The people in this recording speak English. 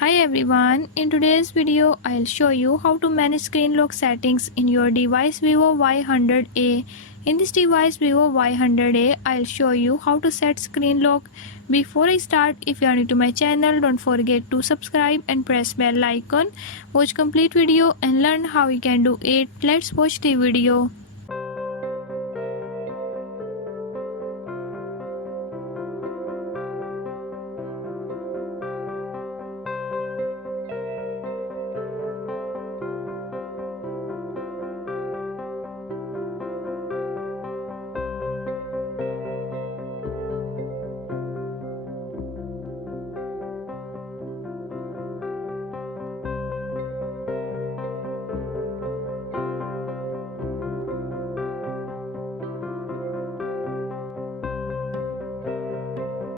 Hi everyone, in today's video I'll show you how to manage screen lock settings in your device Vivo Y100A. In this device Vivo Y100A, I'll show you how to set screen lock. Before I start, if you are new to my channel, don't forget to subscribe and press bell icon. Watch complete video and learn how you can do it. Let's watch the video.